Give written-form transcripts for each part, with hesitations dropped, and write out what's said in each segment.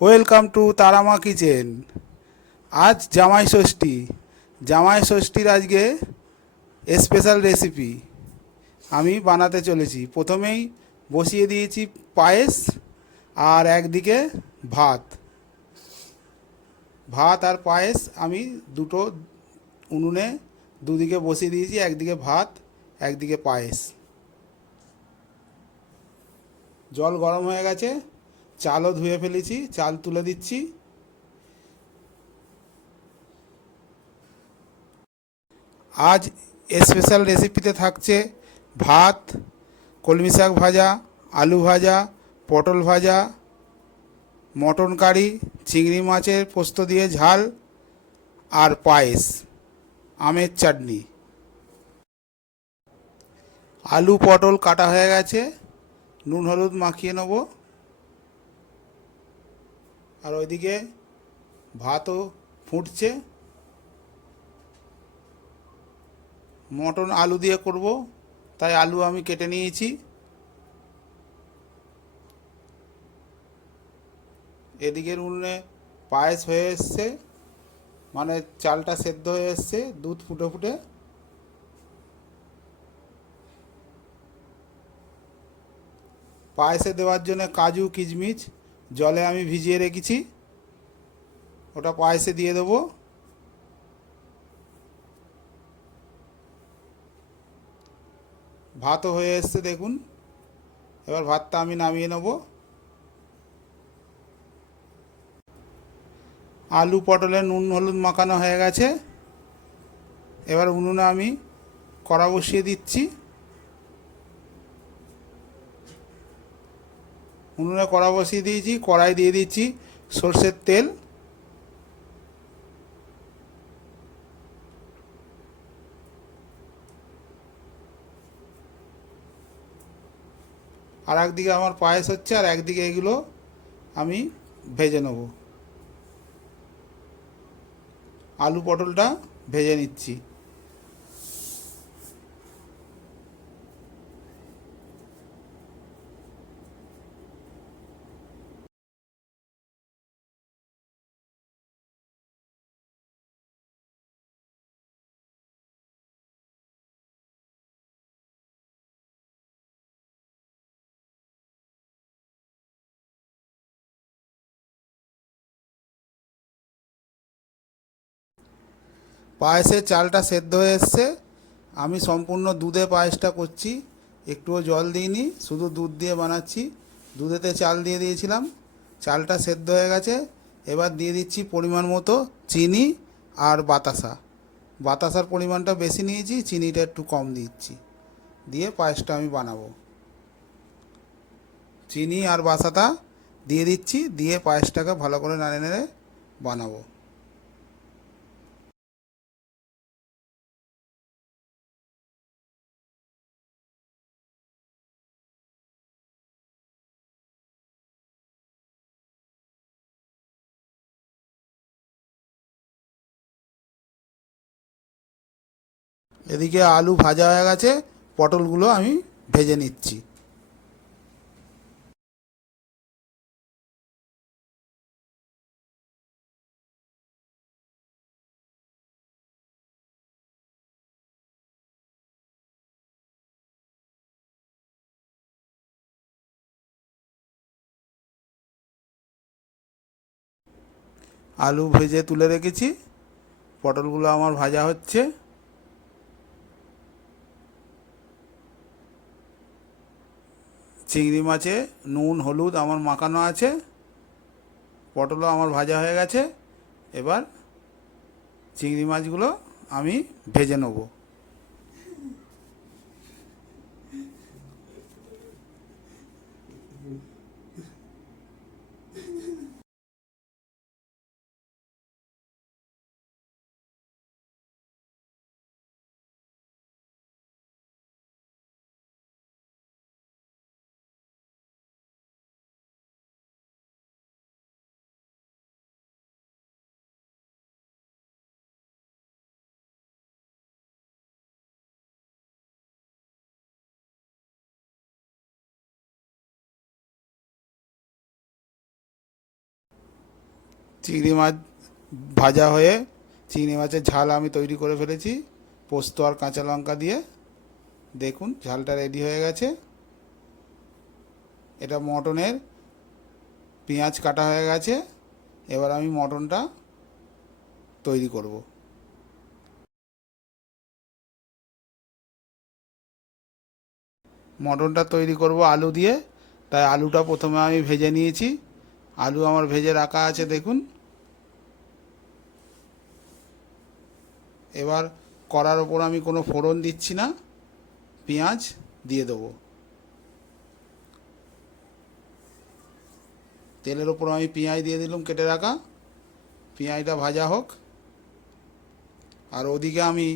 Welcome to Tara Maa kitchen. আজ জামাই ষষ্ঠী। জামাই ষষ্ঠীর আজকে স্পেশাল রেসিপি আমি বানাতে চলেছি। প্রথমেই বসিয়ে দিয়েছি পায়েস, আর একদিকে ভাত। ভাত আর পায়েস আমি দুটো উনুনে দুদিকে বসিয়ে দিয়েছি, একদিকে ভাত একদিকে পায়েস। জল গরম হয়ে গেছে, চালও ধুয়ে ফেলেছি, চাল তুলে দিচ্ছি। আজ স্পেশাল রেসিপিতে থাকছে ভাত, কলমি শাক ভাজা, আলু ভাজা, পটল ভাজা, মটন কারি, চিংড়ি মাছের পোস্ত দিয়ে ঝাল, আর পায়েস, আমের চাটনি। আলু পটল কাটা হয়ে গেছে, নুন হলুদ মাখিয়ে নেব। আর ওইদিকে ভাতও ফুটছে। মটন আলু দিয়ে করব, তাই আলু আমি কেটে নিয়েছি। এদিকের উনুনে পায়েস হয়ে এসছে, মানে চালটা সেদ্ধ হয়ে এসছে, দুধ ফুটে ফুটে। পায়েসে দেওয়ার জন্য কাজু কিশমিশ জলে আমি ভিজিয়ে রেখেছি, ওটা পায়েসে দিয়ে দেবো। ভাতও হয়ে এসছে দেখুন। এবার ভাতটা আমি নামিয়ে নেব। আলু পটলের নুন হলুদ মাখানো হয়ে গেছে। এবার উনুনে আমি কড়া বসিয়ে দিচ্ছি। উনুনে কড়া বসিয়ে দিয়েছি, কড়াই দিয়ে দিচ্ছি সর্ষের তেল। আর একদিকে আমার পায়েস হচ্ছে, আর একদিকে এগুলো আমি ভেজে নেব। আলু পটলটা ভেজে নিচ্ছি। পায়েসের চালটা সেদ্ধ হয়ে এসছে। আমি সম্পূর্ণ দুধে পায়েসটা করছি, একটুও জল দিইনি, শুধু দুধ দিয়ে বানাচ্ছি। দুধেতে চাল দিয়ে দিয়েছিলাম, চালটা সেদ্ধ হয়ে গেছে। এবার দিয়ে দিচ্ছি পরিমাণ মতো চিনি আর বাতাসা। বাতাসার পরিমাণটা বেশি নিয়েছি, চিনিটা একটু কম দিচ্ছি। দিয়ে পায়েসটা আমি বানাবো। চিনি আর বাতাসা দিয়ে দিচ্ছি, দিয়ে পায়েসটাকে ভালো করে নাড়ে নেড়ে বানাবো। এদিকে আলু ভাজা হয়ে গেছে, পটলগুলো আমি ভেজে নিচ্ছি। আলু ভেজে তুলে রেখেছি, পটলগুলো আমার ভাজা হচ্ছে। চিংড়ি মাছে নুন হলুদ আমার মাখানো আছে, পটলও আমার ভাজা হয়ে গেছে। এবার চিংড়ি মাছগুলো আমি ভেজে নেব। চিংড়ি মাছ ভাজা হয়ে চিংড়ি মাছের ঝাল আমি তৈরি করে ফেলেছি পোস্ত আর কাঁচা লঙ্কা দিয়ে। দেখুন ঝালটা রেডি হয়ে গেছে। এটা মটনের পেঁয়াজ কাটা হয়ে গেছে। এবার আমি মটনটা তৈরি করব। মটনটা তৈরি করব আলু দিয়ে, তাই আলুটা প্রথমে আমি ভেজে নিয়েছি। আলু আমার ভেজে রাখা আছে দেখুন। এবার কড়ার ওপর আমি কোনো ফোড়ন দিচ্ছি না, পেঁয়াজ দিয়ে দেবো। তেলের ওপর আমি পেঁয়াজ দিয়ে দিলাম কেটে রাখা। পেঁয়াজটা ভাজা হোক। আর ওদিকে আমি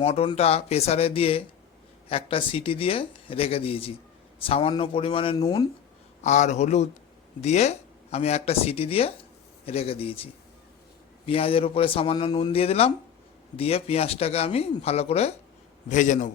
মটনটা প্রেসারে দিয়ে একটা সিটি দিয়ে রেখে দিয়েছি। সামান্য পরিমাণে নুন আর হলুদ দিয়ে আমি একটা সিটি দিয়ে রেখে দিয়েছি। পেঁয়াজের উপরে সামান্য নুন দিয়ে দিলাম, দিয়ে পেঁয়াজটাকে আমি ভালো করে ভেজে নেব।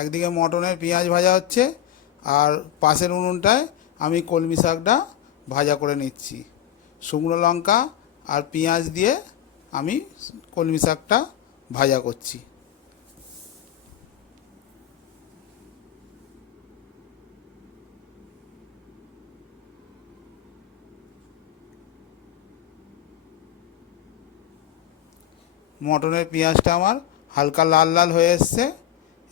একদিকে মটনের পেঁয়াজ ভাজা হচ্ছে, আর পাশের উনুনটায় আমি কলমি শাকটা ভাজা করে নিচ্ছি। শুকনো লঙ্কা আর পেঁয়াজ দিয়ে আমি কলমি শাকটা ভাজা করছি। মটনের পেঁয়াজটা আমার হালকা লাল লাল হয়ে এসছে।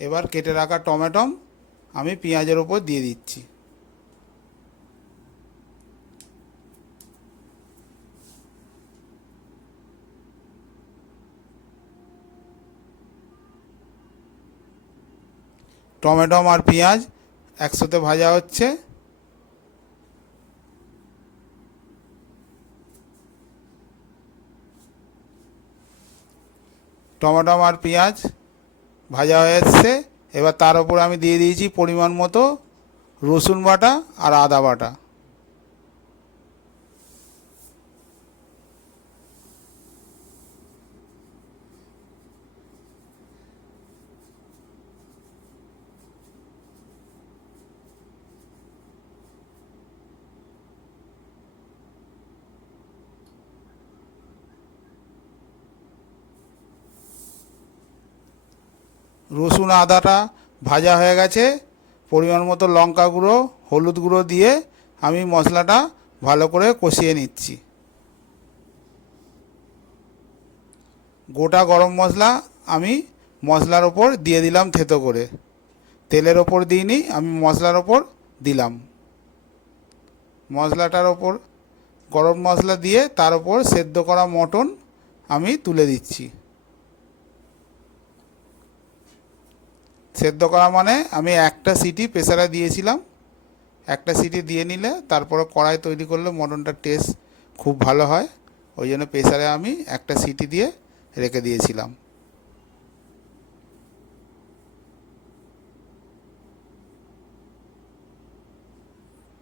এবার কেটে রাখা টমেটো আমি পেঁয়াজের ওপর দিয়ে দিচ্ছি। টমেটো আর পেঁয়াজ একসাথে ভাজা হচ্ছে। টমেটো আর পেঁয়াজ ভাজা হয়ে এসছে। এবার তার উপর আমি দিয়ে দিয়েছি পরিমাণ মতো রসুন বাটা আর আদা বাটা। রসুন আদাটা ভাজা হয়ে গেছে। পরিমাণ মতো লঙ্কা গুঁড়ো হলুদ গুঁড়ো দিয়ে আমি মশলাটা ভালো করে কষিয়ে নিচ্ছি। গোটা গরম মশলা আমি মশলার ওপর দিয়ে দিলাম থেতো করে। তেলের ওপর দিইনি, আমি মশলার ওপর দিলাম। মশলাটার ওপর গরম মশলা দিয়ে তার ওপর সেদ্ধ করা মটন আমি তুলে দিচ্ছি। সেদ্ধ করা মানে আমি একটা সিটি প্রেসারে দিয়েছিলাম। একটা সিটি দিয়ে নিলে তারপরে কড়াই তৈরি করলে মটনটার টেস্ট খুব ভালো হয়। ওই জন্য প্রেসারে আমি একটা সিটি দিয়ে রেখে দিয়েছিলাম।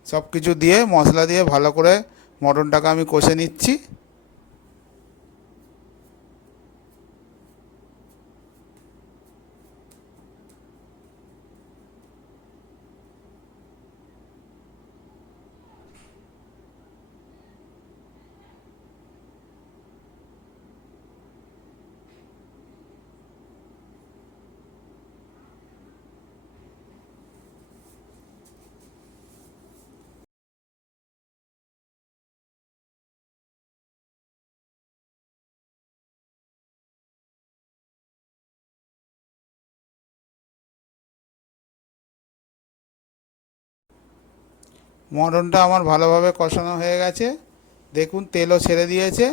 সব কিছু দিয়ে মশলা দিয়ে ভালো করে মটনটাকে আমি কষে নিচ্ছি। মটনটা আমার ভালোভাবে কষানো হয়ে গেছে। দেখুন তেলও ছেড়ে দিয়েছে।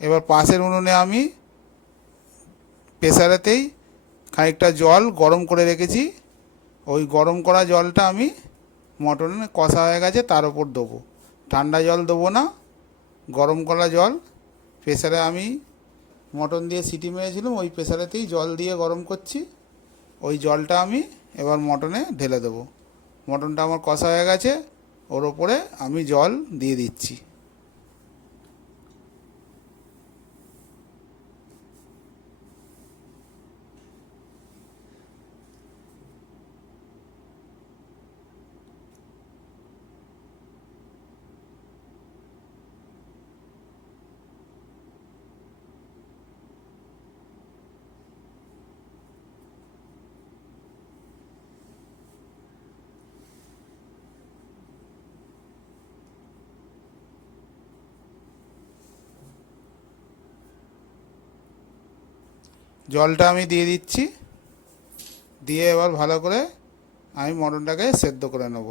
এবার পাশের উনুনে আমি প্রেসারেতেই খানিকটা জল গরম করে রেখেছি। ওই গরম করা জলটা আমি মটনে কষা হয়ে গেছে তার উপর দেবো। ঠান্ডা জল দেবো না, গরম করা জল। প্রেসারে আমি মটন দিয়ে সিটি মেরেছিলাম, ওই প্রেসারেতেই জল দিয়ে গরম করছি। ওই জলটা আমি এবার মটনে ঢেলে দেবো। মটনটা আমার কষা হয়ে গেছে, ওর ওপরে আমি জল দিয়ে দিচ্ছি। জলটা আমি দিয়ে দিচ্ছি, দিয়ে এবার ভালো করে আমি মটনটাকে সেদ্ধ করে নেব।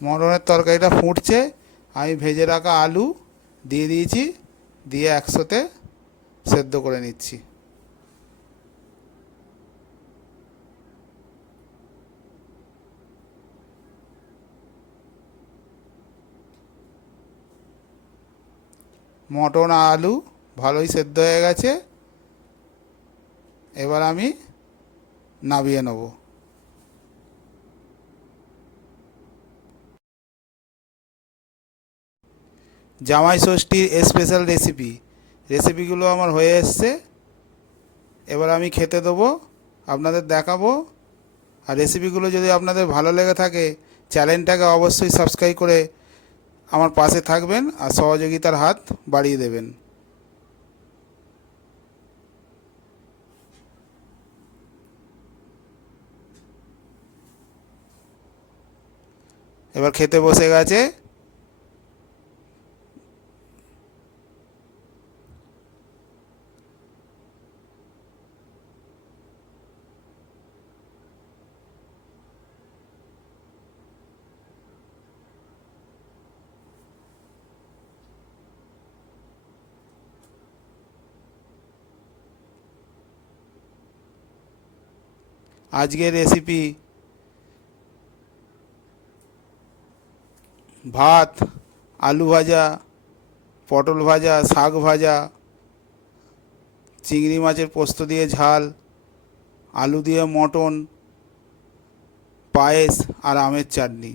মটনের তরকারিটা ফুটছে, আমি ভেজে রাখা আলু দিয়ে দিয়েছি, দিয়ে একসাথে সেদ্ধ করে নিচ্ছি। মটন আর আলু ভালোই সেদ্ধ হয়ে গেছে, এবার আমি নামিয়ে নেব। জামাই ষষ্ঠীর স্পেশাল রেসিপিগুলো আমার হয়ে এসছে, এবার আমি খেতে দেবো, আপনাদের দেখাবো। আর রেসিপিগুলো যদি আপনাদের ভালো লেগে থাকে, চ্যানেলটাকে অবশ্যই সাবস্ক্রাইব করে আমার পাশে থাকবেন আর সহযোগিতার হাত বাড়িয়ে দেবেন। এবার খেতে বসে গেছে। আজকের রেসিপি ভাত, আলু ভাজা, পটল ভাজা, শাক ভাজা, চিংড়ি মাছের পোস্ত দিয়ে ঝাল, আলু দিয়ে মটন, পায়েস আর আমের চাটনি।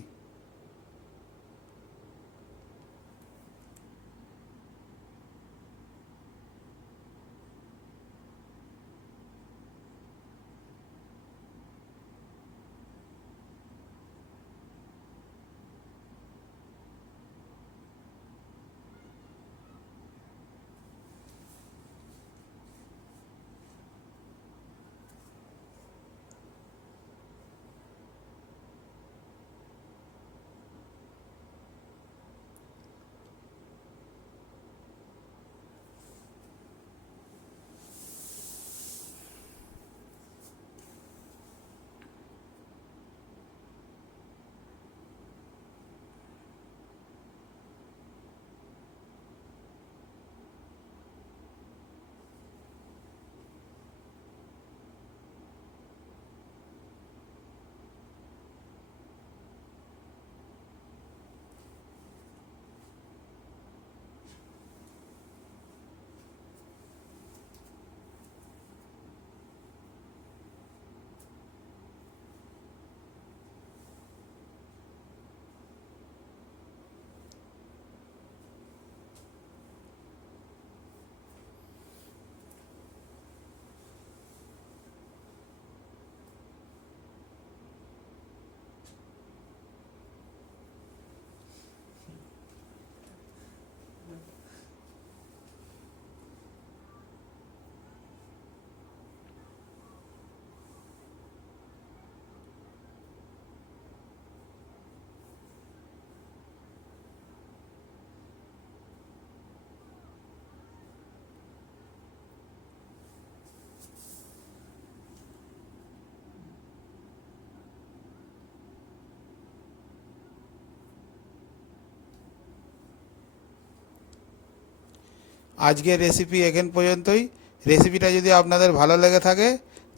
আজকের রেসিপি এখান পর্যন্তই। রেসিপিটা যদি আপনাদের ভালো লেগে থাকে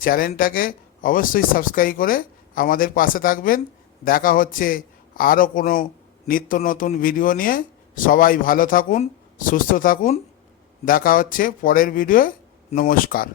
চ্যানেলটাকে অবশ্যই সাবস্ক্রাইব করে আমাদের পাশে থাকবেন। দেখা হচ্ছে আরও কোনো নিত্য নতুন ভিডিও নিয়ে। সবাই ভালো থাকুন, সুস্থ থাকুন। দেখা হচ্ছে পরের ভিডিওয়ে। নমস্কার।